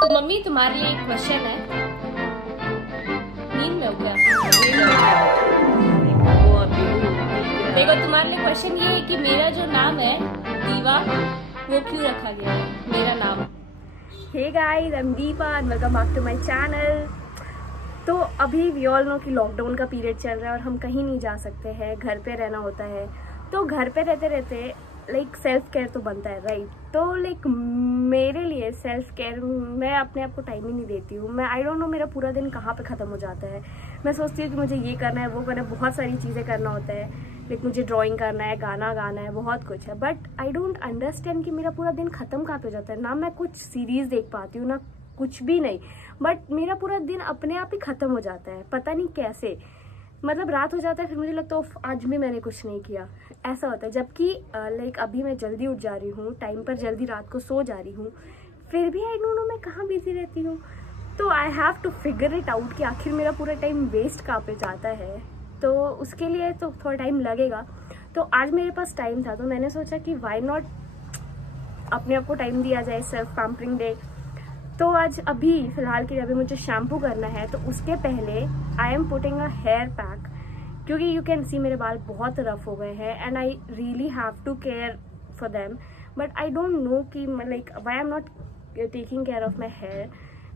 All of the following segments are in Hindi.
तो मम्मी तुम्हारे लिए एक क्वेश्चन है। नींद में हो क्या? देखो तुम्हारे लिए क्वेश्चन ये है कि मेरा जो नाम है दीवा, वो क्यों रखा गया है मेरा नाम? Hey guys, I am Deepa and welcome back to my channel. तो अभी वी ऑल नो कि लॉकडाउन का पीरियड चल रहा है और हम कहीं नहीं जा सकते हैं, घर पे रहना होता है। तो घर पे रहते रहते लाइक सेल्फ केयर तो बनता है, राइट? तो लाइक मेरे लिए सेल्फ केयर, मैं अपने आप को टाइम ही नहीं देती हूँ। मैं आई डोंट नो मेरा पूरा दिन कहाँ पे ख़त्म हो जाता है। मैं सोचती हूँ कि मुझे ये करना है, वो करना है, बहुत सारी चीज़ें करना होता है। लाइक मुझे ड्राइंग करना है, गाना गाना है, बहुत कुछ है। बट आई डोंट अंडरस्टैंड कि मेरा पूरा दिन ख़त्म कहाँ पे हो जाता है। ना मैं कुछ सीरीज़ देख पाती हूँ, ना कुछ भी नहीं, बट मेरा पूरा दिन अपने आप ही ख़त्म हो जाता है, पता नहीं कैसे। मतलब रात हो जाता है, फिर मुझे लगता है आज भी मैंने कुछ नहीं किया, ऐसा होता है। जबकि लाइक अभी मैं जल्दी उठ जा रही हूँ, टाइम पर जल्दी रात को सो जा रही हूँ, फिर भी आई डोंट नो मैं कहाँ बिजी रहती हूँ। तो I have to figure it out कि आखिर मेरा पूरा टाइम वेस्ट कहाँ पे जाता है। तो उसके लिए तो थोड़ा टाइम लगेगा। तो आज मेरे पास टाइम था, तो मैंने सोचा कि वाई नॉट अपने आप को टाइम दिया जाए, सेल्फ पैम्परिंग डे। तो आज अभी फिलहाल के लिए अभी मुझे शैम्पू करना है, तो उसके पहले I am putting a hair pack, क्योंकि यू कैन सी मेरे बाल बहुत रफ हो गए हैं and I really have to care for them. But I don't know कि like why I am not taking care of my hair,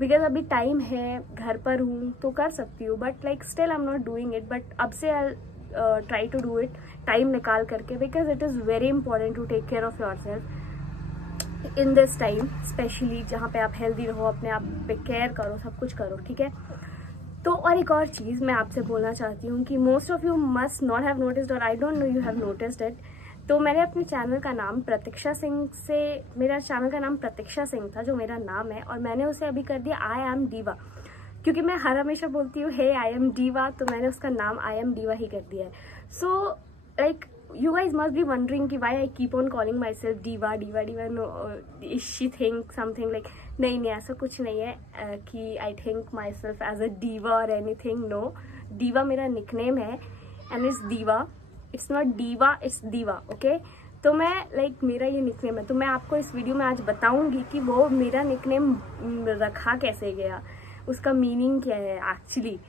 because अभी टाइम है, घर पर हूँ तो कर सकती हूँ। But like still I am not doing it. But अब से I try to do it time निकाल करके, because it is very important to take care of yourself in this time, specially जहाँ पे आप हेल्दी रहो, अपने आप पे केयर करो, सब कुछ करो, ठीक है? तो और एक और चीज़ मैं आपसे बोलना चाहती हूँ कि most of you must not have noticed, और I don't know you have noticed it. तो मैंने अपने चैनल का नाम प्रतीक्षा सिंह से, मेरा चैनल का नाम प्रतीक्षा सिंह था जो मेरा नाम है, और मैंने उसे अभी कर दिया आई एम दीवा, क्योंकि मैं हर हमेशा बोलती हूँ हे आई एम दीवा, तो मैंने उसका नाम आई एम दीवा ही कर दिया है। So like you guys must be wondering कि why I keep on calling myself diva diva diva, no is she think something like, नहीं ऐसा कुछ नहीं है कि I think myself as a diva or anything, no। diva मेरा निकनेम है and it's diva, it's not diva, it's diva, okay? तो मैं लाइक मेरा ये निकनेम है, तो मैं आपको इस वीडियो में आज बताऊंगी कि वो मेरा निकनेम रखा कैसे गया, उसका मीनिंग क्या है एक्चुअली।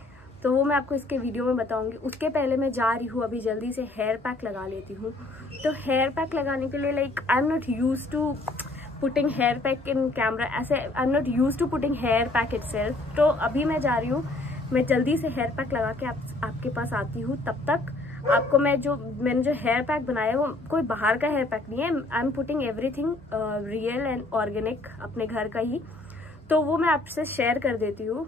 तो वो मैं आपको इसके वीडियो में बताऊंगी। उसके पहले मैं जा रही हूँ अभी जल्दी से हेयर पैक लगा लेती हूँ। तो हेयर पैक लगाने के लिए like I am not use to putting hair pack in camera, ऐसे I am not use to putting hair pack itself. तो अभी मैं जा रही हूँ, मैं जल्दी से हेयर पैक लगा के आपके पास आती हूँ। तब तक आपको मैंने जो हेयर पैक बनाया है वो कोई बाहर का हेयर पैक नहीं है, आई am putting everything real and organic, अपने घर का ही। तो वो मैं आपसे शेयर कर देती हूँ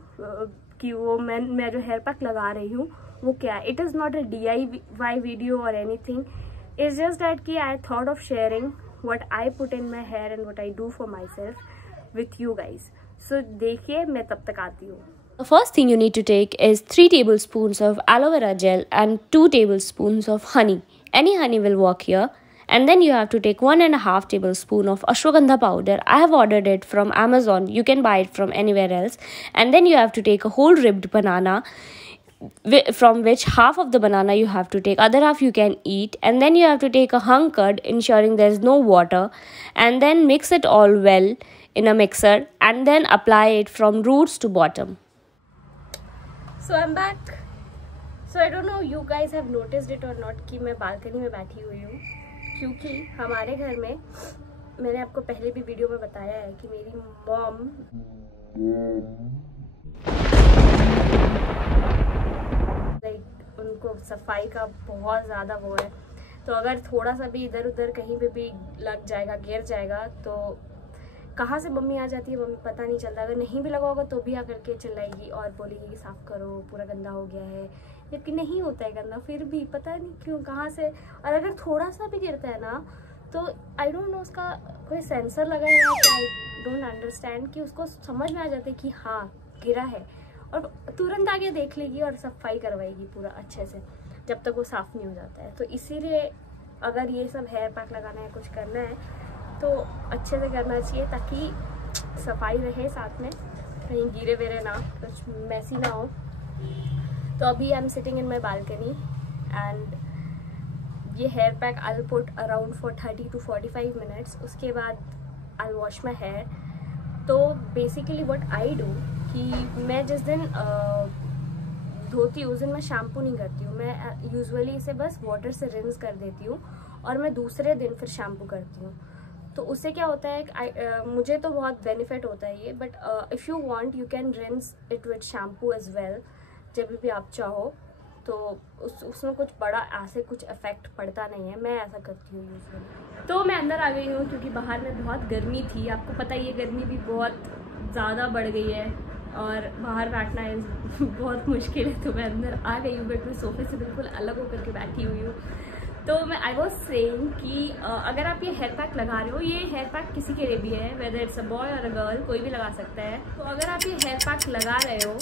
कि वो मैं जो हेयर पैक लगा रही हूँ वो क्या है। It is not a DIY video और एनीथिंग, इट्स जस्ट दैट कि I thought of sharing what I put in my hair and what I do for my self with you guys. So देखिए, मैं तब तक आती हूँ। The first thing you need to take is 3 tablespoons of aloe vera gel and 2 tablespoons of honey. Any honey will work here. And then you have to take 1.5 tablespoon of ashwagandha powder. I have ordered it from Amazon. You can buy it from anywhere else. And then you have to take a whole ribbed banana, from which half of the banana you have to take, other half you can eat. And then you have to take a hung curd, ensuring there is no water. And then mix it all well in a mixer. And then apply it from roots to bottom. So I'm back. So I don't know you guys have noticed it or not कि मैं बालकनी में बैठी हुई हूँ, क्योंकि हमारे घर में, मैंने आपको पहले भी वीडियो में बताया है कि मेरी मॉम लाइक उनको सफाई का बहुत ज़्यादा वो है। तो अगर थोड़ा सा भी इधर उधर कहीं पे भी लग जाएगा, गिर जाएगा, तो कहाँ से मम्मी आ जाती है मम्मी पता नहीं चलता। अगर नहीं भी लगा होगा तो भी आकर के चिल्लाएगी और बोलेगी कि साफ़ करो, पूरा गंदा हो गया है, जबकि नहीं होता है गंदा, फिर भी पता नहीं क्यों कहाँ से। और अगर थोड़ा सा भी गिरता है ना, तो आई डोंट नो उसका कोई सेंसर लगा है या आई डोंट अंडरस्टैंड, कि उसको समझ में आ जाता है कि हाँ गिरा है, और तुरंत आगे देख लेगी और सफाई करवाएगी पूरा अच्छे से, जब तक वो साफ़ नहीं हो जाता है। तो इसीलिए अगर ये सब हेयर पैक लगाना है, कुछ करना है, तो अच्छे से करना चाहिए ताकि सफाई रहे, साथ में कहीं गिरे वेरे ना, कुछ मैसी ना हो। तो अभी I am sitting in my balcony and ये hair pack I will put around for 30 to 45 minutes। उसके बाद आई वॉश माई हेयर। तो बेसिकली व्हाट आई डू कि मैं जिस दिन धोती हूँ उस दिन मैं शैम्पू नहीं करती हूँ। मैं यूजुअली इसे बस वाटर से रिंस कर देती हूँ और मैं दूसरे दिन फिर शैम्पू करती हूँ। तो उससे क्या होता है मुझे तो बहुत बेनिफिट होता है ये, but if you want you can rinse it with shampoo as well जब भी आप चाहो। तो उसमें कुछ बड़ा ऐसे कुछ इफेक्ट पड़ता नहीं है, मैं ऐसा करती हूँ यूजुअली। तो मैं अंदर आ गई हूँ क्योंकि बाहर में बहुत गर्मी थी। आपको पता ही है गर्मी भी बहुत ज़्यादा बढ़ गई है और बाहर बैठना बहुत मुश्किल है। तो मैं अंदर आ गई हूँ, बट मैं सोफे से बिल्कुल अलग होकर के बैठी हुई हूँ। तो मैं आई वॉज सेइंग कि अगर आप ये हेयर पैक लगा रहे हो, ये हेयर पैक किसी के लिए भी है, वेदर इट्स अ बॉय और अ गर्ल, कोई भी लगा सकता है। तो अगर आप ये हेयर पैक लगा रहे हो,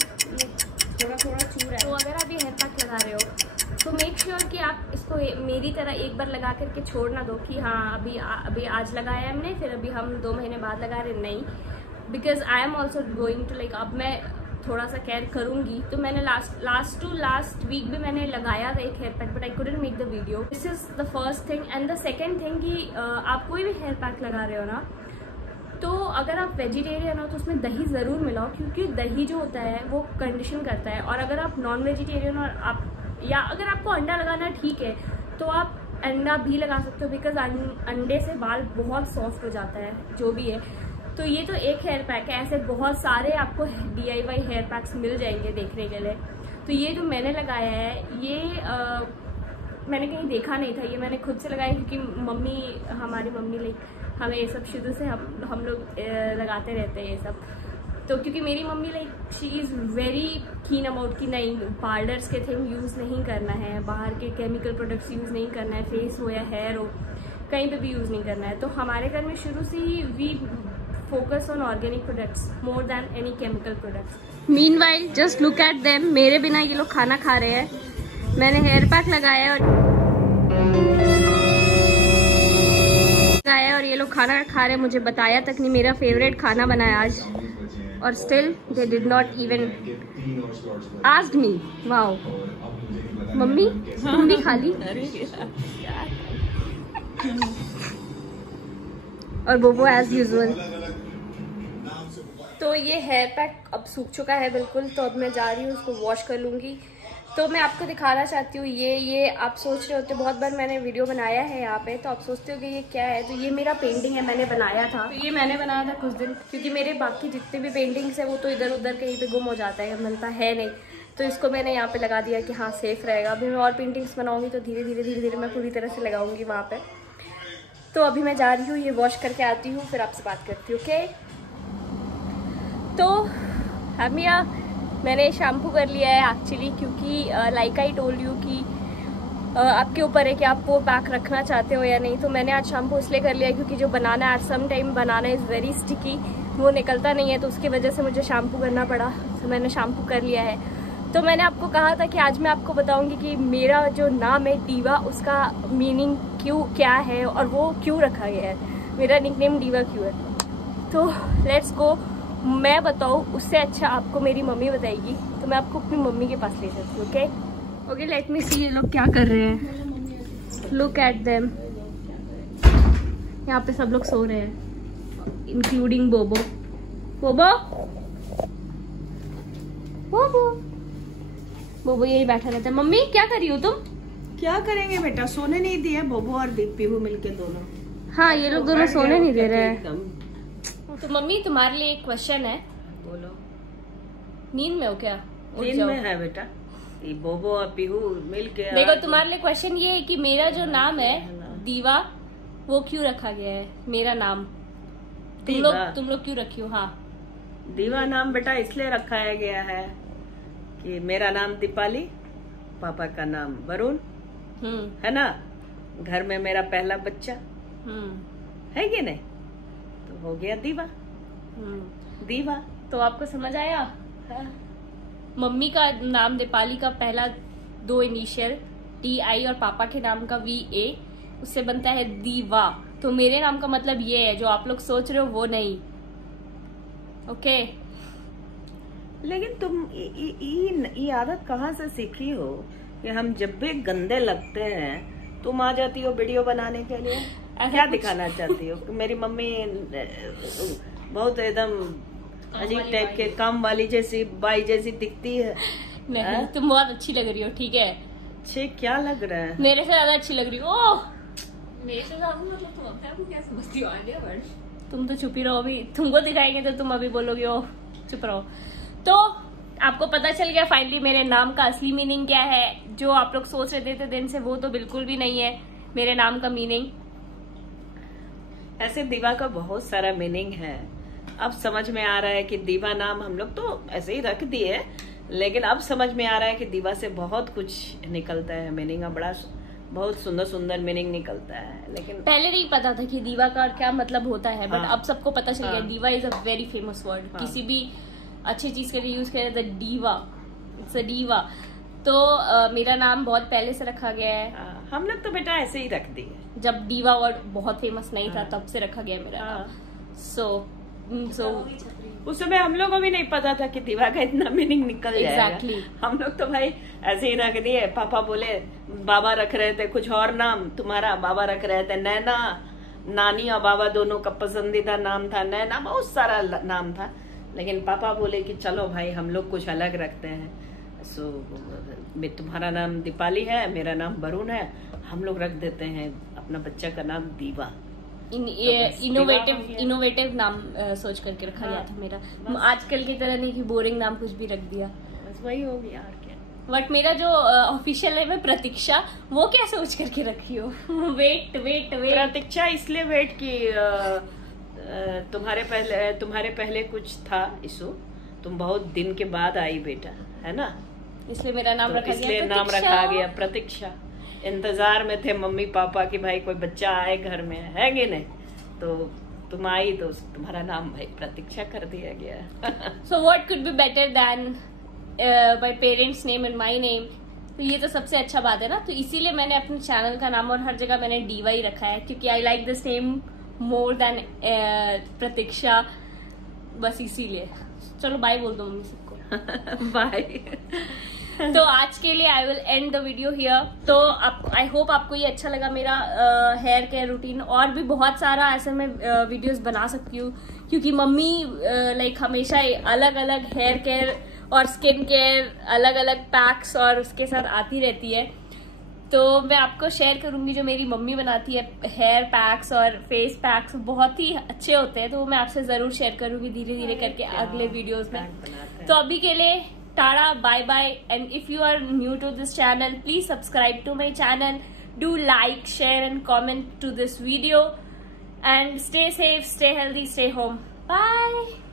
थोड़ा थोड़ा चू रहा है, तो अगर आप ये हेयर पैक लगा रहे हो तो मेक श्योर कि आप इसको मेरी तरह एक बार लगा करके छोड़ ना दो कि हाँ अभी आज लगाया हमने, फिर अभी हम 2 महीने बाद लगा रहे, नहीं। Because I am also going to like, अब मैं थोड़ा सा केयर करूंगी। तो मैंने लास्ट वीक भी मैंने लगाया था एक hair pack, but I couldn't make the video. This is the first thing. And the second thing कि आप कोई भी हेयर पैक लगा रहे हो ना, तो अगर आप वेजिटेरियन हो तो उसमें दही ज़रूर मिलाओ, क्योंकि दही जो होता है वो कंडीशन करता है। और अगर आप नॉन वेजिटेरियन और आप या अगर आपको अंडा लगाना ठीक है तो आप अंडा भी लगा सकते हो, बिकॉज अंडे से बाल बहुत सॉफ्ट हो जाता है जो भी है। तो ये तो एक हेयर पैक है, ऐसे बहुत सारे आपको DIY हेयर पैक्स मिल जाएंगे देखने के लिए। तो ये जो मैंने लगाया है ये मैंने कहीं देखा नहीं था, ये मैंने खुद से लगाया क्योंकि हमारी मम्मी लाइक हमें ये सब शुरू से हम लोग लगाते रहते हैं ये सब। तो क्योंकि मेरी mummy like she is very keen about कि नहीं पाउडर्स के थिंग यूज़ नहीं करना है, बाहर के केमिकल प्रोडक्ट्स यूज़ नहीं करना है, फेस हो या हेयर हो कहीं पे भी यूज़ नहीं करना है। तो हमारे घर में शुरू से ही we focus on organic products more than any chemical products. Meanwhile, just look at them. मेरे बिना ये लोग खाना खा रहे हैं। मैंने हेयर पैक लगाया और ये लोग खाना खा रहे हैं। मुझे बताया तक नहीं, मेरा फेवरेट खाना बनाया आज, और still they did not even asked me. Wow. Mummy तुम भी खा ली? और बोबो एज यूजुअल। तो ये हेयर पैक अब सूख चुका है बिल्कुल, तो अब मैं जा रही हूँ उसको वॉश कर लूँगी। तो मैं आपको दिखाना चाहती हूँ ये आप सोच रहे होते, बहुत बार मैंने वीडियो बनाया है यहाँ पे, तो आप सोचते हो कि ये क्या है। तो ये मेरा पेंटिंग है, मैंने बनाया था। तो ये मैंने बनाया था कुछ दिन, क्योंकि मेरे बाकी जितने भी पेंटिंग्स है वो तो इधर उधर कहीं पे गुम हो जाता है, मिलता है नहीं। तो इसको मैंने यहाँ पे लगा दिया कि हाँ सेफ रहेगा। अभी मैं और पेंटिंग्स बनाऊँगी तो धीरे धीरे मैं पूरी तरह से लगाऊंगी वहाँ पे। तो अभी मैं जा रही हूँ, ये वॉश करके आती हूँ, फिर आपसे बात करती हूँ। ओके, तो हमिया मैंने शैम्पू कर लिया है एक्चुअली, क्योंकि लाइक आई टोल्ड यू कि आपके ऊपर है कि आप वो पैक रखना चाहते हो या नहीं। तो मैंने आज शैम्पू इसलिए कर लिया है क्योंकि जो banana at some time banana is very sticky, वो निकलता नहीं है, तो उसकी वजह से मुझे शैम्पू करना पड़ा। तो मैंने शैम्पू कर लिया है। तो मैंने आपको कहा था कि आज मैं आपको बताऊंगी कि मेरा जो नाम है डीवा, उसका मीनिंग क्या है और वो क्यों रखा गया है। मेरा निकनेम डीवा क्यों है। तो लेट्स गो, मैं बताऊँ उससे अच्छा आपको मेरी मम्मी बताएगी। तो मैं आपको अपनी मम्मी के पास ले सकती हूँ। ओके ओके, लेट मी सी ये लोग क्या कर रहे हैं। लुक एट देम, यहाँ पे सब लोग सो रहे हैं इंक्लूडिंग बोबो। बोबो बोबो बोबो यही बैठा रहता है। मम्मी क्या कर रही हो तुम? क्या करेंगे बेटा, सोने नहीं दिया बोबो और पीहू मिलके दोनों। हाँ, ये लोग दोनों सोने नहीं दे रहे हैं। तो मम्मी तुम्हारे लिए एक क्वेश्चन है। बोलो। नींद में हो क्या? नींद में है बेटा, ये बोबो और पीहू मिलके। देखो तुम्हारे लिए क्वेश्चन ये है कि मेरा जो नाम है दीवा, वो क्यों रखा गया है? मेरा नाम तुम लोग क्यों रखी हो? हाँ, दीवा नाम बेटा इसलिए रखाया गया है कि मेरा नाम दीपाली, पापा का नाम वरुण है ना। घर में मेरा पहला बच्चा है कि नहीं, तो हो गया दीवा। दीवा तो आपको समझ आया? मम्मी का नाम दीपाली का पहला 2 इनिशियल TI और पापा के नाम का VA, उससे बनता है दीवा। तो मेरे नाम का मतलब ये है, जो आप लोग सोच रहे हो वो नहीं। ओके लेकिन तुम ये आदत कहाँ से सीखी हो कि हम जब भी गंदे लगते हैं तुम आ जाती हो वीडियो बनाने के लिए? क्या दिखाना चाहती हो कि मेरी मम्मी बहुत एकदम अजीब टाइप के, काम वाली जैसी, बाई जैसी दिखती है। नहीं, तुम बहुत अच्छी लग रही हो, ठीक है। अच्छे क्या लग रहा है? मेरे से ज्यादा अच्छी लग रही हो। ओह, मेरे से ज्यादा मतलब तुम अपने आप को क्या समझती हो? आलिया भट्ट। तुम तो चुप ही रहो, अभी तुमको दिखाएंगे तो तुम अभी बोलोगे ओ चुप रहो। तो आपको पता चल गया फाइनली मेरे नाम का असली मीनिंग क्या है। जो आप लोग सोच रहे थे दिन से, वो तो बिल्कुल भी नहीं है मेरे नाम का मीनिंग। ऐसे दीवा का बहुत सारा मीनिंग है। अब समझ में आ रहा है कि दीवा नाम हम लोग तो ऐसे ही रख दिए, लेकिन अब समझ में आ रहा है कि दीवा से बहुत कुछ निकलता है मीनिंग, बड़ा बहुत सुंदर सुंदर मीनिंग निकलता है। लेकिन पहले नहीं पता था कि दीवा का क्या मतलब होता है, बट हाँ, अब सबको पता चल गया। दीवा is a very famous word. हाँ, किसी भी अच्छी चीज के लिए यूज करें the diva, it's a diva. तो मेरा नाम बहुत पहले से रखा गया है। हम लोग तो बेटा ऐसे ही रख दिए, जब डीवा वर्ड बहुत फेमस नहीं था तब से रखा गया मेरा नाम। सो उस समय हम लोग को भी नहीं पता था कि दीवा का इतना मीनिंग निकल जाएगा। Exactly. हम लोग तो भाई ऐसे ही रख दिए। पापा बोले, बाबा रख रहे थे कुछ और नाम, तुम्हारा बाबा रख रहे थे नैना। नानी और बाबा दोनों का पसंदीदा नाम था नैना, बहुत सारा नाम था, लेकिन पापा बोले कि चलो भाई हम लोग कुछ अलग रखते हैं। सो तुम्हारा नाम दीपाली है, मेरा नाम वरुण है, हम लोग रख देते हैं अपना बच्चा का नाम दीवा। इनोवेटिव नाम सोच करके रखा गया था मेरा। आजकल की तरह नहीं कि बोरिंग नाम कुछ भी रख दिया, बस वही हो गया और क्या। बट मेरा जो ऑफिशियल नेम है प्रतीक्षा, वो क्या सोच करके रखी हो? वेट प्रतीक्षा इसलिए वेट की तुम्हारे पहले कुछ था इशू, तुम बहुत दिन के बाद आई बेटा, है ना, इसलिए मेरा नाम रखा गया, इसलिए नाम रखा गया प्रतीक्षा। इंतजार में थे मम्मी पापा कि भाई कोई बच्चा आए घर में, है कि नहीं, तो तुम आई तो तुम्हारा नाम भाई प्रतीक्षा कर दिया गया। So what could be better than my parents name and my name. तो ये तो सबसे अच्छा बात है ना। तो इसीलिए मैंने अपने चैनल का नाम और हर जगह मैंने डीवा ही रखा है, क्योंकि I like this name more than Pratiksha, बस इसीलिए। चलो बाय बोल दो मम्मी सबको। बाय। तो आज के लिए I will and the video here. तो आई होप आपको ये अच्छा लगा मेरा हेयर केयर रूटीन। और भी बहुत सारा ऐसे मैं वीडियोस बना सकती हूँ, क्योंकि मम्मी लाइक हमेशा अलग अलग हेयर केयर और स्किन केयर, अलग अलग पैक्स और उसके साथ आती रहती है। तो मैं आपको शेयर करूंगी जो मेरी मम्मी बनाती है हेयर पैक्स और फेस पैक्स, बहुत ही अच्छे होते हैं। तो मैं आपसे जरूर शेयर करूंगी धीरे धीरे करके अगले वीडियोस में। तो अभी के लिए Tada, bye bye, and if you are new to this channel, please subscribe to my channel, do like, share and comment to this video, and stay safe, stay healthy, stay home. Bye.